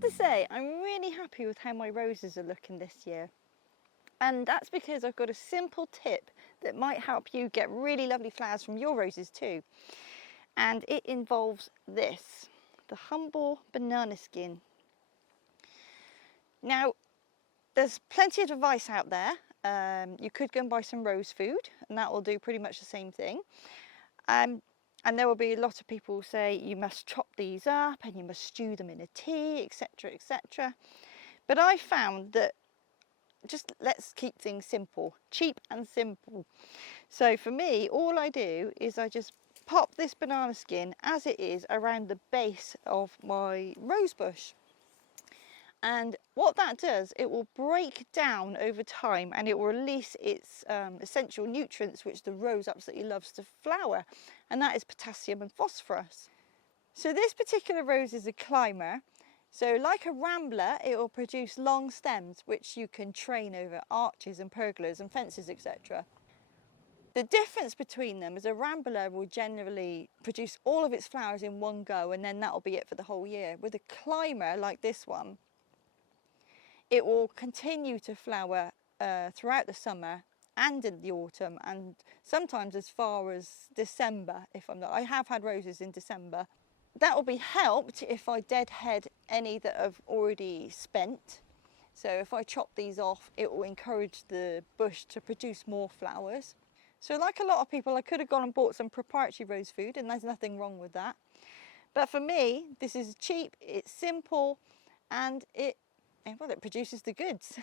have to say, I'm really happy with how my roses are looking this year. And that's because I've got a simple tip that might help you get really lovely flowers from your roses too. And it involves this, the humble banana skin. Now, there's plenty of advice out there. You could go and buy some rose food, and that will do pretty much the same thing. And there will be a lot of people who say you must chop these up and you must stew them in a tea, etc., etc. But I found that just let's keep things simple, cheap and simple. So for me, all I do is I just pop this banana skin as it is around the base of my rose bush. And what that does, it will break down over time and it will release its essential nutrients which the rose absolutely loves to flower, and that is potassium and phosphorus. So this particular rose is a climber. So like a rambler, it will produce long stems which you can train over arches and pergolas and fences, etc. The difference between them is a rambler will generally produce all of its flowers in one go, and then that will be it for the whole year. With a climber like this one, it will continue to flower throughout the summer and in the autumn, and sometimes as far as December. I have had roses in December. That will be helped if I deadhead any that have already spent. So if I chop these off, it will encourage the bush to produce more flowers. So like a lot of people, I could have gone and bought some proprietary rose food, and there's nothing wrong with that. But for me, this is cheap, it's simple, and it produces the goods.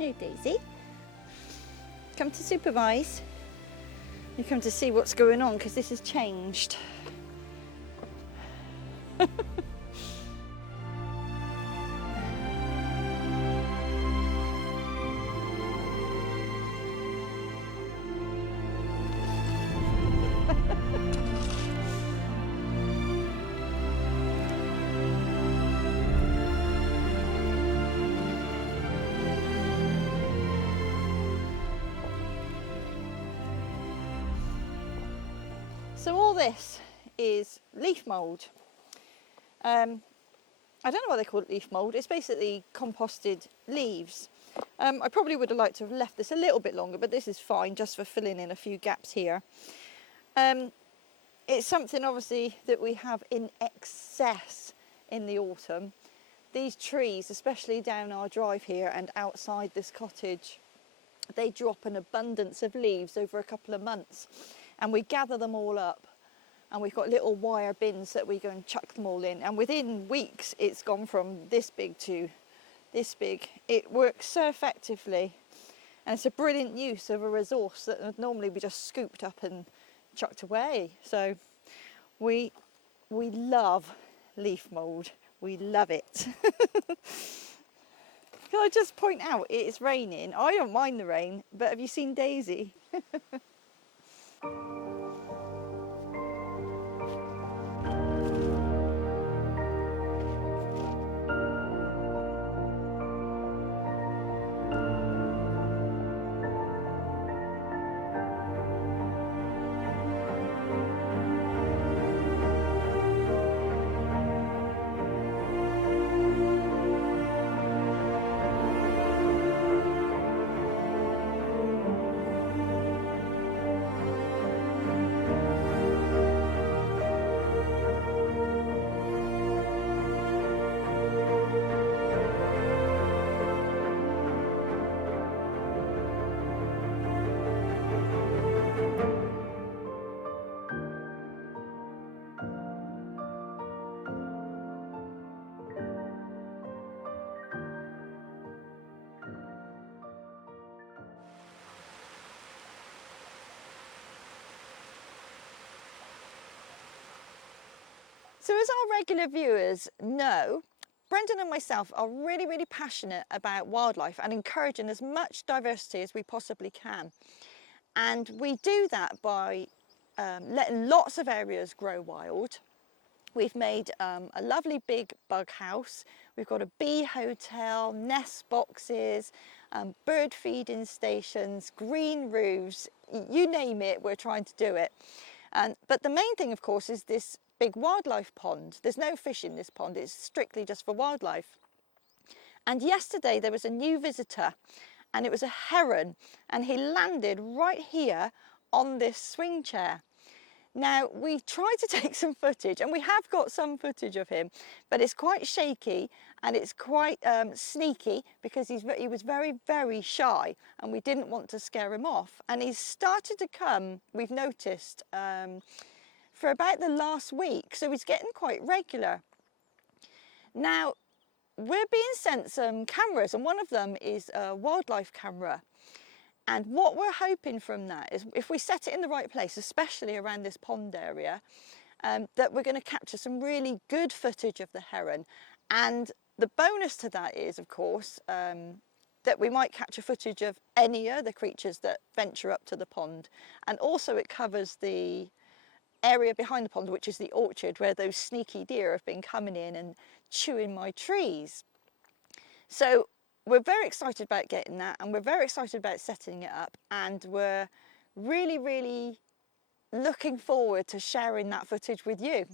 Hey Daisy, come to supervise. You come to see what's going on because this has changed. So all this is leaf mould. I don't know why they call it leaf mould. It's basically composted leaves. I probably would have liked to have left this a little bit longer, but this is fine just for filling in a few gaps here. It's something obviously that we have in excess in the autumn. These trees, especially down our drive here and outside this cottage, they drop an abundance of leaves over a couple of months, and we gather them all up, and we've got little wire bins that we go and chuck them all in, and within weeks it's gone from this big to this big. It works so effectively, and it's a brilliant use of a resource that would normally be just scooped up and chucked away. So we love leaf mould. We love it. Can I just point out, it is raining. I don't mind the rain, but have you seen Daisy? So as our regular viewers know, Brendan and myself are really passionate about wildlife and encouraging as much diversity as we possibly can. And we do that by letting lots of areas grow wild. We've made a lovely big bug house. We've got a bee hotel, nest boxes, bird feeding stations, green roofs, you name it, we're trying to do it. But the main thing, of course, is this big wildlife pond. There's no fish in this pond, it's strictly just for wildlife. And yesterday there was a new visitor, and it was a heron, and he landed right here on this swing chair. Now, we tried to take some footage, and we have got some footage of him, but it's quite shaky and it's quite sneaky because he was very shy, and we didn't want to scare him off. And he's started to come, we've noticed, for about the last week, so he's getting quite regular. Now, we're being sent some cameras, and one of them is a wildlife camera. And what we're hoping from that is, if we set it in the right place, especially around this pond area, that we're going to capture some really good footage of the heron. And the bonus to that is, of course, that we might capture footage of any other creatures that venture up to the pond. And also it covers the area behind the pond, which is the orchard, where those sneaky deer have been coming in and chewing my trees. So we're very excited about getting that, and we're very excited about setting it up, and we're really looking forward to sharing that footage with you.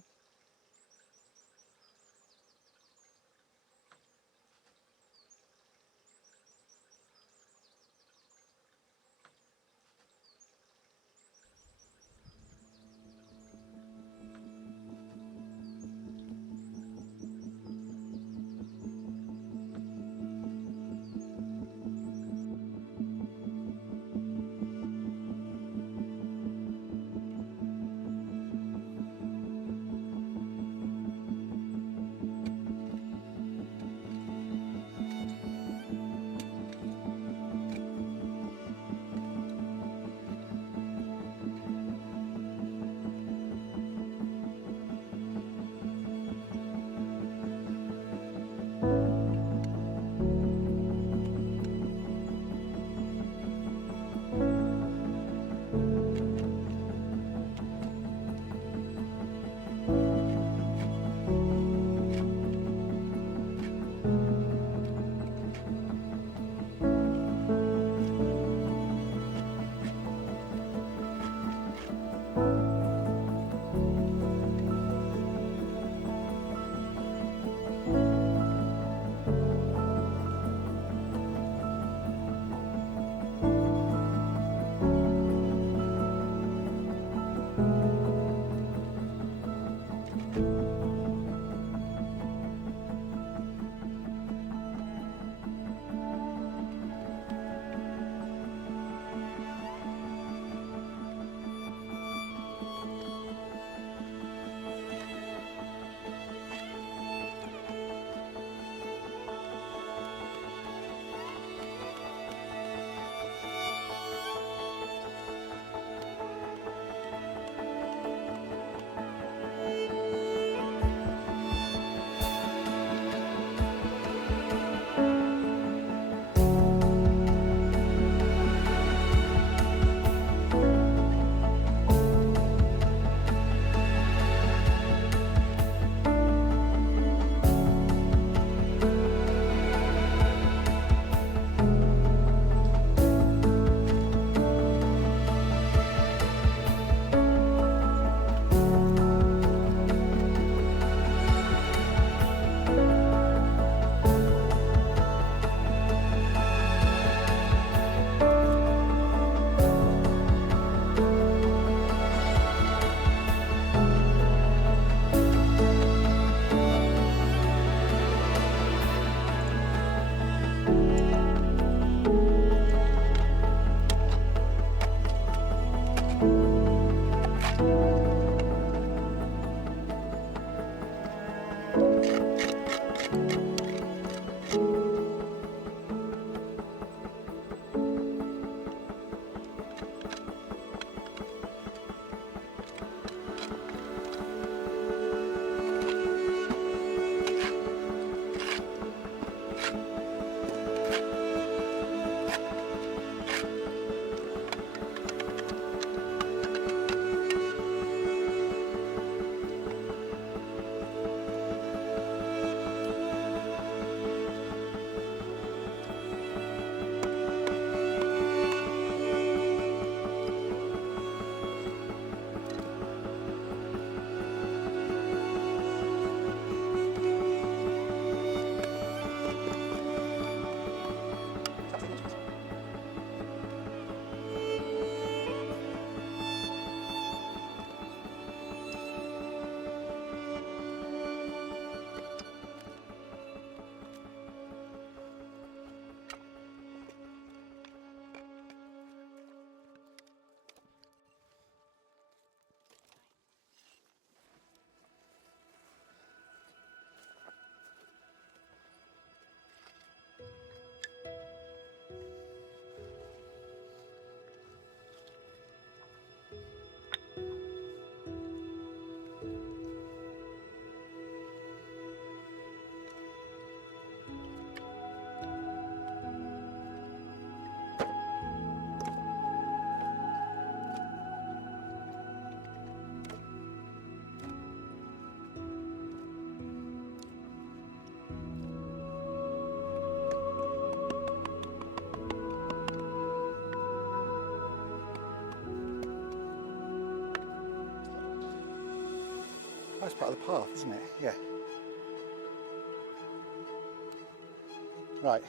That's part of the path, isn't it? Yeah. Right.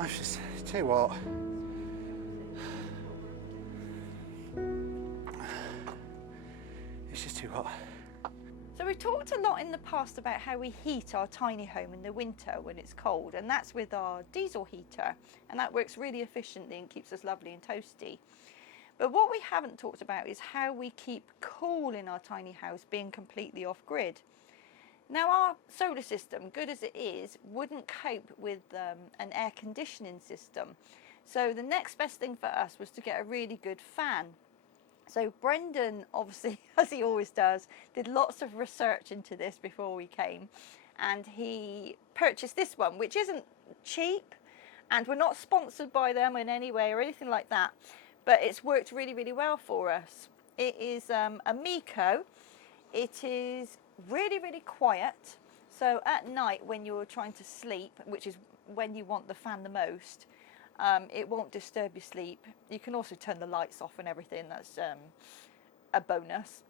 I just tell you what. It's just too hot. So we've talked a lot in the past about how we heat our tiny home in the winter when it's cold, and that's with our diesel heater, and that works really efficiently and keeps us lovely and toasty. But what we haven't talked about is how we keep cool in our tiny house being completely off grid. Now our solar system, good as it is, wouldn't cope with an air conditioning system. So the next best thing for us was to get a really good fan. So Brendan, obviously, as he always does, did lots of research into this before we came, and he purchased this one, which isn't cheap, and we're not sponsored by them in any way or anything like that, but it's worked really, really well for us. It is a Miko. It is really, really quiet. So at night when you're trying to sleep, which is when you want the fan the most, it won't disturb your sleep. You can also turn the lights off and everything. That's a bonus.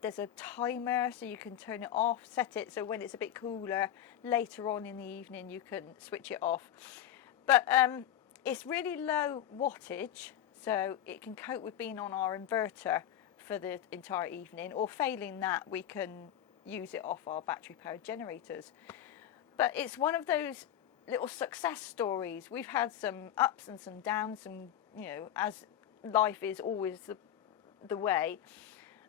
There's a timer, so you can turn it off, set it so when it's a bit cooler later on in the evening you can switch it off. But it's really low wattage, so it can cope with being on our inverter for the entire evening, or failing that we can use it off our battery powered generators. But it's one of those little success stories. We've had some ups and some downs, and as life is always the way.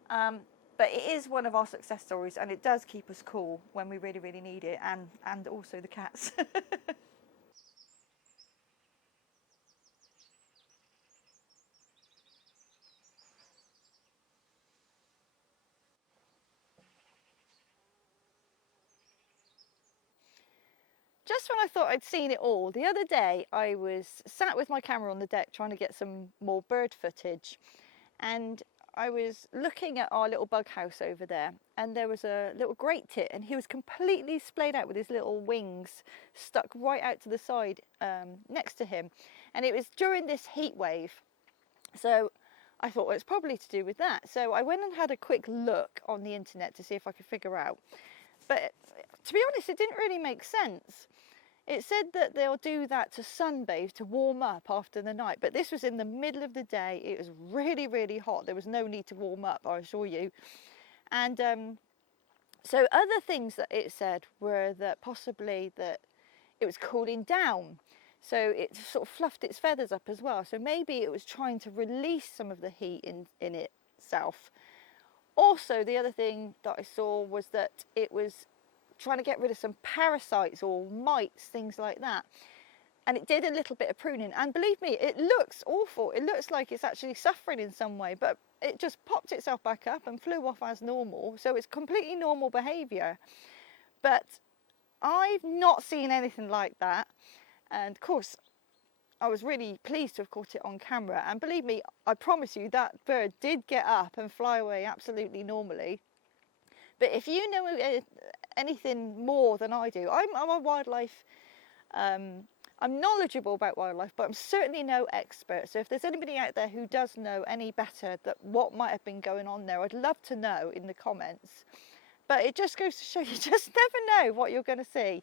But it is one of our success stories, and it does keep us cool when we really, really need it, and also the cats. Just when I thought I'd seen it all, the other day I was sat with my camera on the deck trying to get some more bird footage, and I was looking at our little bug house over there, and there was a little great tit, and he was completely splayed out with his little wings stuck right out to the side next to him, and it was during this heat wave. So I thought, well, it's probably to do with that. So I went and had a quick look on the internet to see if I could figure out. But to be honest, it didn't really make sense. It said that they'll do that to sunbathe, to warm up after the night. But this was in the middle of the day. It was really, really hot. There was no need to warm up, I assure you. And so other things that it said were that possibly that it was cooling down. So it sort of fluffed its feathers up as well. So maybe it was trying to release some of the heat in itself. Also, the other thing that I saw was that it was trying to get rid of some parasites or mites, things like that. And it did a little bit of pruning. And believe me, it looks awful. It looks like it's actually suffering in some way, but it just popped itself back up and flew off as normal. So it's completely normal behaviour. But I've not seen anything like that. And of course, I was really pleased to have caught it on camera. And believe me, I promise you that bird did get up and fly away absolutely normally. But if you know anything more than I do, I'm a wildlife, I'm knowledgeable about wildlife, but I'm certainly no expert. So if there's anybody out there who does know any better that what might have been going on there, I'd love to know in the comments. But it just goes to show you just never know what you're going to see.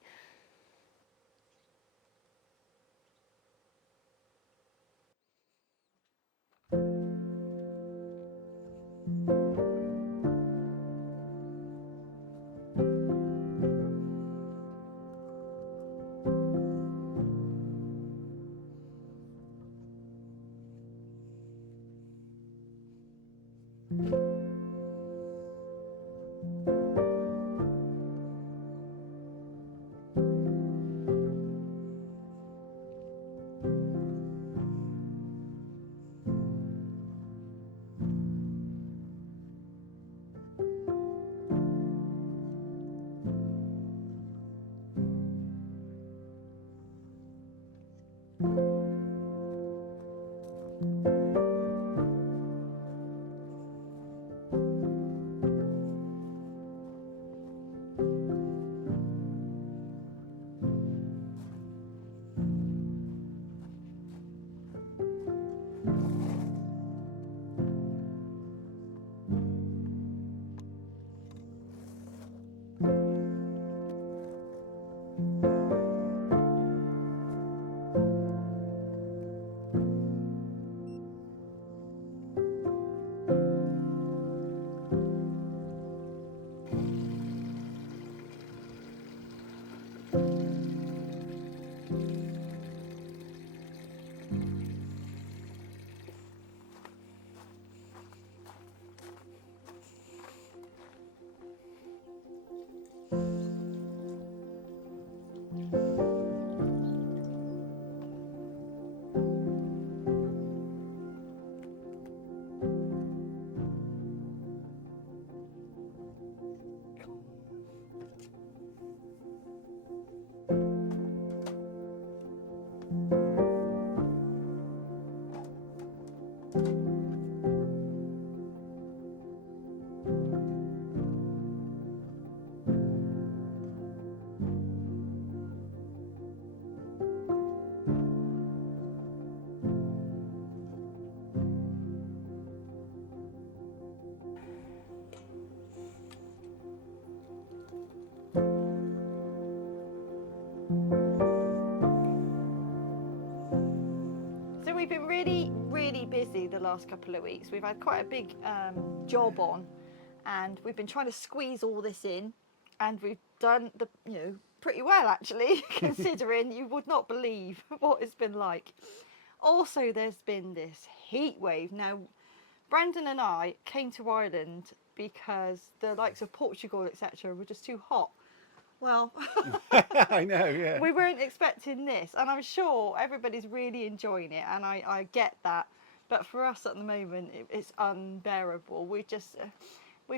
We've been really busy the last couple of weeks. We've had quite a big job on, and we've been trying to squeeze all this in, and we've done pretty well actually, considering you would not believe what it's been like. also there's been this heat wave. Now, Brandon and I came to Ireland because the likes of Portugal, etc., were just too hot. Well, I know, yeah. we weren't expecting this, and I'm sure everybody's really enjoying it, and I get that. But for us at the moment, it's unbearable. We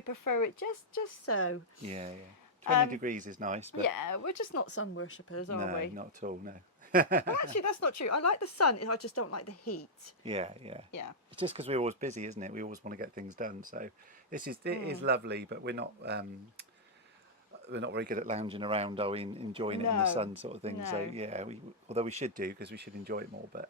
prefer it just so. Yeah, yeah. 20 degrees is nice, but Yeah, we're just not sun worshippers, are no, we? not at all, no. Well, actually, that's not true. I like the sun. I just don't like the heat. Yeah, yeah. Yeah. It's just because we're always busy, isn't it? We always want to get things done. So it is lovely, but we're not very good at lounging around, are we? Enjoying it in the No, sun, sort of thing. So no. yeah, although we should do, because we should enjoy it more. But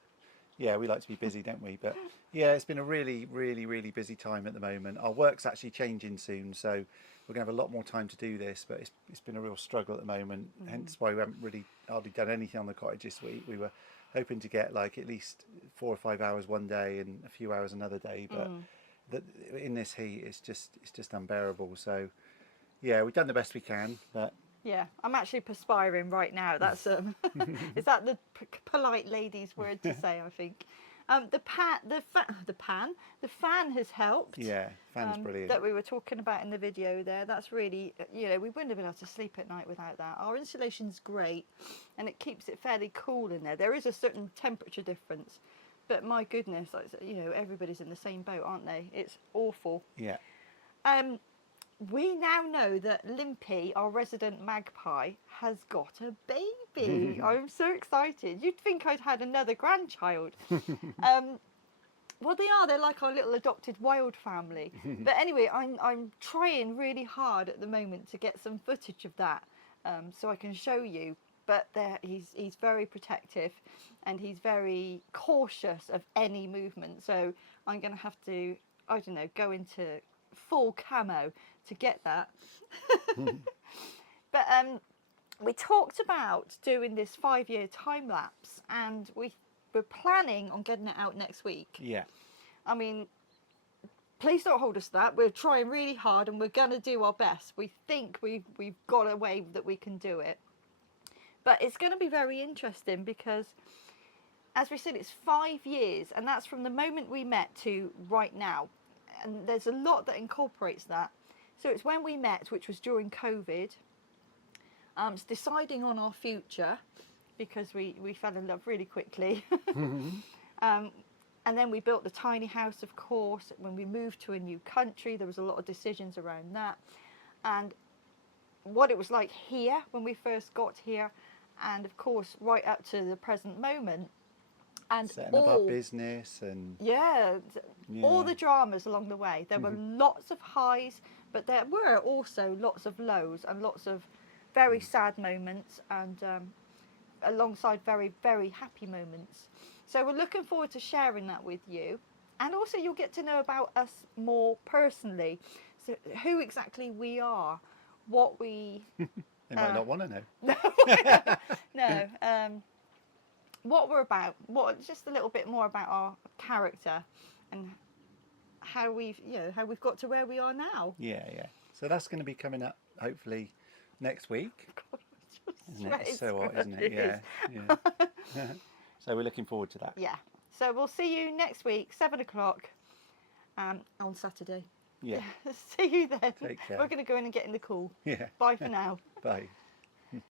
yeah, we like to be busy, don't we? But yeah, it's been a really, really, really busy time at the moment. Our work's actually changing soon, so we're going to have a lot more time to do this. But it's been a real struggle at the moment. Hence why we haven't really hardly done anything on the cottage this week. We were hoping to get like at least 4 or 5 hours one day and a few hours another day, but in this heat, it's just unbearable. So yeah, we've done the best we can, but Yeah, I'm actually perspiring right now. That's is that the polite lady's word to say? I think. The fan has helped. yeah, fan's brilliant. That we were talking about in the video there. That's really, we wouldn't have been able to sleep at night without that. Our insulation's great, and it keeps it fairly cool in there. There is a certain temperature difference, but my goodness, everybody's in the same boat, aren't they? It's awful. Yeah. We now know that Limpy, our resident magpie, has got a baby. I'm so excited. You'd think I'd had another grandchild. Well, they are. They're like our little adopted wild family. But anyway, I'm trying really hard at the moment to get some footage of that, so I can show you. But he's very protective, and he's very cautious of any movement. So I'm going to have to, I don't know, go into full camo to get that. But we talked about doing this 5-year time lapse, and we're planning on getting it out next week. Yeah. I mean, please don't hold us to that. We're trying really hard, and we're going to do our best. We think we've got a way that we can do it. But it's going to be very interesting because, as we said, it's 5 years, and that's from the moment we met to right now. And there's a lot that incorporates that. So it's when we met, which was during COVID. It's deciding on our future, because we fell in love really quickly. And then we built the tiny house, of course. When we moved to a new country, there was a lot of decisions around that. And what it was like here when we first got here. And of course, right up to the present moment. And setting up our business and all the dramas along the way. There were lots of highs, but there were also lots of lows and lots of very sad moments, and alongside very, very happy moments. So we're looking forward to sharing that with you, and also you'll get to know about us more personally. So who exactly we are, what we they might not want to know. No. What we're about, just a little bit more about our character and how we've got to where we are now. Yeah. So that's going to be coming up hopefully next week. Isn't it? It's so hot, isn't it? Yeah. So we're looking forward to that. Yeah. So we'll see you next week, 7 o'clock, on Saturday. Yeah. See you then. Take care. We're going to go in and get in the cool. Yeah. Bye for now. Bye.